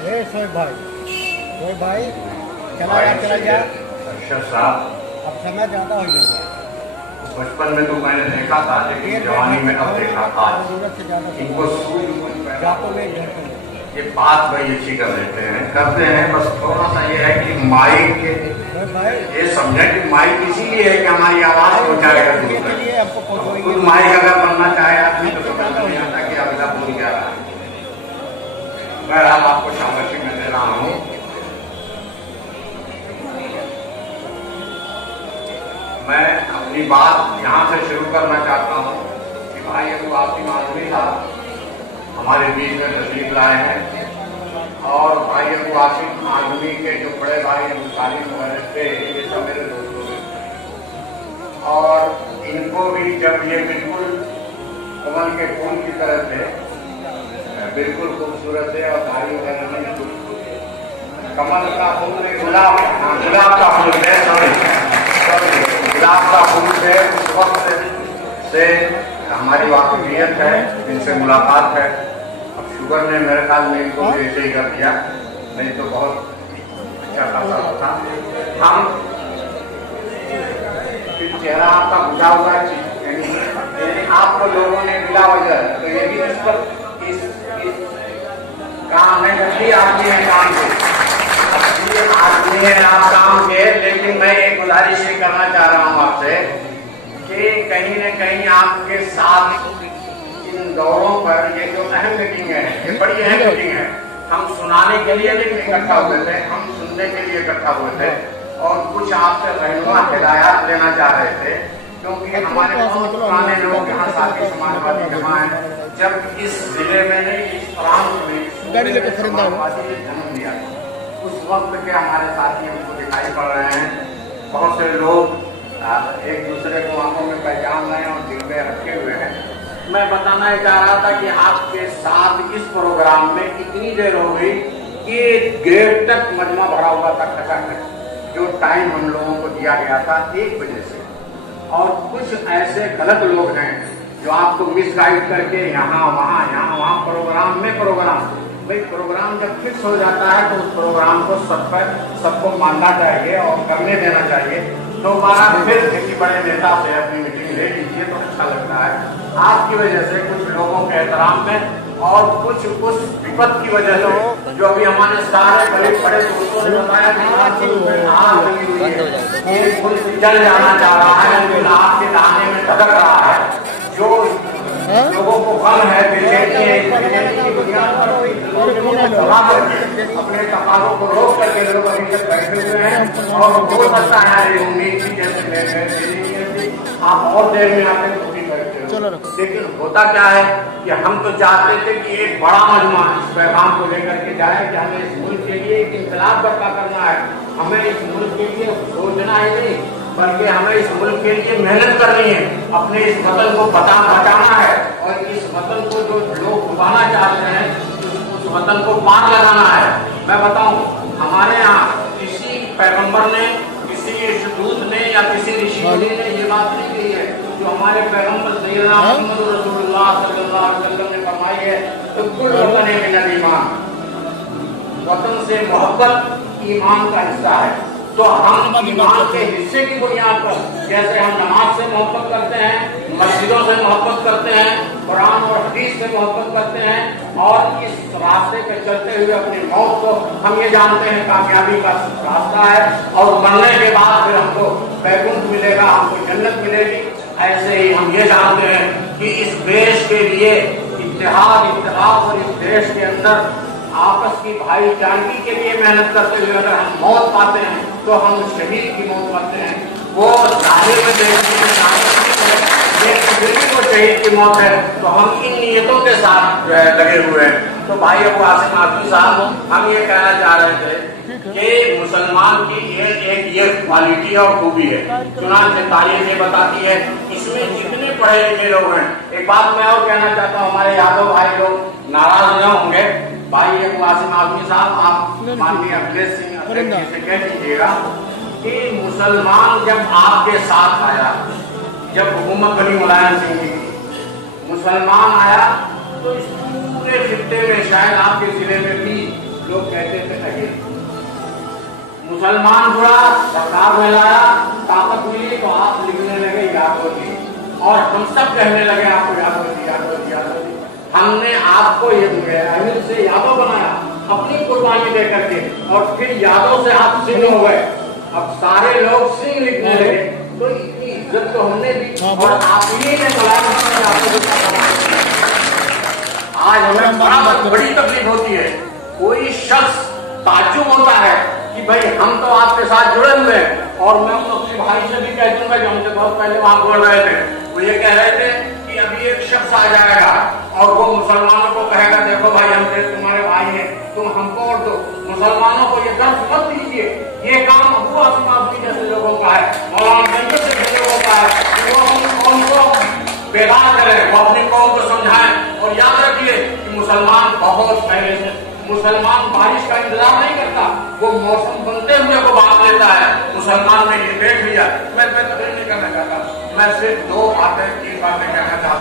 शोएब भाई चला गया। अरशद साहब, अब समय ज़्यादा हो गया। बचपन में तो मैंने देखा था, लेकिन जवानी में अब देखा था। इनको ये बात बड़ी अच्छी कर लेते हैं। बस थोड़ा सा ये है कि माइक ये समझे कि माइक इसीलिए है कि हमारी आवाज पहुंचाएगा। खुद माइक अगर बनना चाहे आदमी तो समझ नहीं आता कि अगला बोल क्या रहा है। बहरहाल आपको शाबाशी में दे रहा हूँ। मैं अपनी बात यहाँ से शुरू करना चाहता हूँ कि भाई अबू आसिम आजमी साहब हमारे बीच में तशरीफ लाए हैं, और भाई अबू आसिम आजमी के जो बड़े भाई मुसालिम थे ये सब मेरे दोस्तों में, और इनको भी जब ये बिल्कुल कमल के फूल की तरह थे, बिल्कुल खूबसूरत है और दाढ़ी वगैरह नहीं, कमल का फूल गुलाब का फूल है, गुलाब का फूल है। उस वक्त से हमारी वाकफियत है, इनसे मुलाकात है। अब शुगर ने मेरे ख्याल में इनको भी ऐसे ही कर दिया, नहीं तो बहुत अच्छा खासा होता। हम चेहरा आपका बुझा हुआ है, आपको लोगों ने बिला वजह तो ये भी इस पर काम है, नकली आदमी है काम के, आदमी है आप काम के। लेकिन मैं एक गुजारिश ये करना चाह रहा हूँ आपसे कि कहीं न कहीं आपके साथ इन दौरों पर ये जो अहम मीटिंग है, ये बड़ी अहम मीटिंग है। हम सुनाने के लिए नहीं इकट्ठा हुए थे, हम सुनने के लिए इकट्ठा हुए थे, और कुछ आपसे रहनुमा हिदायत लेना चाह रहे थे, क्योंकि हमारे बहुत पुराने लोग यहाँ साथी समाजवादी जमा है। जब इस जिले में नहीं, इस प्रांत में समाजवादी ने जन्म लिया, उस वक्त के हमारे साथी हमको दिखाई पड़ रहे हैं। बहुत से लोग एक दूसरे को आंखों में पहचान रहे हैं और दिल में रखे हुए हैं। मैं बताना चाह रहा था कि आपके साथ इस प्रोग्राम में कितनी देर हो गई कि गेट तक मजमा भरा हुआ था खचाखच, जो टाइम हम लोगों को दिया गया था 1 बजे से। और कुछ ऐसे गलत लोग हैं जो आपको मिसगाइड करके यहाँ वहाँ प्रोग्राम भाई, प्रोग्राम जब फिक्स हो जाता है तो उस प्रोग्राम को सबको मानना चाहिए और करने देना चाहिए। तो बार फिर किसी बड़े नेता से अपनी मीटिंग ले लीजिए तो अच्छा लगता है। आपकी वजह से कुछ लोगों के एहतराम में और कुछ उस विपद की वजह से जो अभी हमारे सारे बड़े दोस्तों ने बताया कि आग लगी हुई है, जल जाना चाह रहा है, आग के दाने में धड़क रहा है। जो लोगों को गम है, बेचैनी है, अपने तकाज़ों को रोक करके लोग अभी तक बैठे हुए हैं, और हो सकता है उम्मीद की जैसे आप और देर में आकर पूरी करते हो। लेकिन होता क्या है कि हम तो चाहते थे कि एक बड़ा मजमा इस पैगाम को लेकर के जाए कि हमें इस मुल्क के लिए एक इंकलाब बर्पा करना है, हमें इस मुल्क के लिए सोचना ही नहीं बल्कि हमें इस मुल्क के लिए मेहनत करनी है, अपने इस वतन को बचाना है, और इस वतन को जो लोग डुबाना चाहते हैं उस वतन को पार लगाना है। मैं बताऊं, हमारे यहाँ किसी पैगंबर ने, किसी दूत ने या किसी ऋषि मुनि ने ये बात नहीं कही है जो हमारे पैगंबर सैयदना मुहम्मद रसूलुल्लाह सल्लल्लाहु अलैहि वसल्लम ने फरमाई है। तो कुल वतन मिनल ईमान, वतन से मोहब्बत ईमान का हिस्सा है। तो हम ईमान के हिस्से की बुनियाद पर, जैसे हम नमाज से मोहब्बत करते हैं, मस्जिदों से मोहब्बत करते हैं, कुरान और हदीस से मोहब्बत करते हैं, और इस रास्ते पे चलते हुए अपनी मौत को हम ये जानते हैं कामयाबी का रास्ता है, और मरने के बाद फिर हमको बैकुंठ मिलेगा, हमको जन्नत मिलेगी। ऐसे ही हम ये जानते हैं कि इस देश के लिए इत्तेहाद और इस देश के अंदर आपस की भाईचारगी के लिए मेहनत करते हुए अगर हम मौत पाते हैं तो हम शहीद की मौत पाते हैं। वो जाहिर में वो शहीद की मौत है, तो हम इन नियतों के साथ लगे हुए हैं। तो भाई अबू आसिम आजमी साहब, हम ये कहना चाह रहे थे कि मुसलमान की एक ये क्वालिटी और खूबी है, चुनांचे तारीख ये बताती है, इसमें जितने पढ़े लिखे लोग हैं। एक बात मैं और कहना चाहता हूँ, हमारे यादव भाई लोग नाराज न होंगे। भाई अबू आसिम आजमी साहब, आप माननीय अखिलेश सिंह से कह दीजिएगा कि मुसलमान जब आपके साथ आया, जब हुकूमत बनी मुलायम सिंह की, मुसलमान आया तो इस पूरे खित्ते में, शायद आपके जिले में भी लोग मुसलमान जुड़ा, सरकार में लाया, ताकत मिली तो आप लिखने लगे यादव जी, और हम सब कहने लगे आपको यादव जी, यादव जी, यादव जी। हमने आपको ये अहिल से यादव बनाया अपनी कुर्बानी दे करके, और फिर यादव से आप सिंह हो गए। अब सारे लोग सिंह लिखने लगे, तो इतनी इज्जत तो हमने दी और आप ही ने आज हमें बड़ी तकलीफ होती है। कोई शख्स ताज्जुब होता है कि भाई हम तो आपके साथ जुड़े हुए हैं, और मैं अपने भाई से भी कह दूंगा जो हमसे बहुत पहले वहां बोल रहे थे, वो ये कह रहे थे कि अभी एक शख्स आ जाएगा और वो मुसलमानों को कहेगा देखो भाई हम तुम्हारे भाई हैं, तुम हमको वोट दो। मुसलमानों को ये दर्द मत दीजिए, ये काम अबू आसिम आजमी जैसे लोगों का है, मौलाना जंगल जैसे लोगों का है कि वो अपनी कौम को बेदार करें, वो अपनी कौम को समझाएं। और याद रखिए कि मुसलमान बहुत पहले से, मुसलमान बारिश का इंतजार नहीं करता, वो मौसम बनते हुए को बात लेता है। मुसलमान ने ये देख लिया। मैं तकरीर नहीं करना चाहता, मैं सिर्फ 2 बातें 3 बातें कहना चाहता हूँ।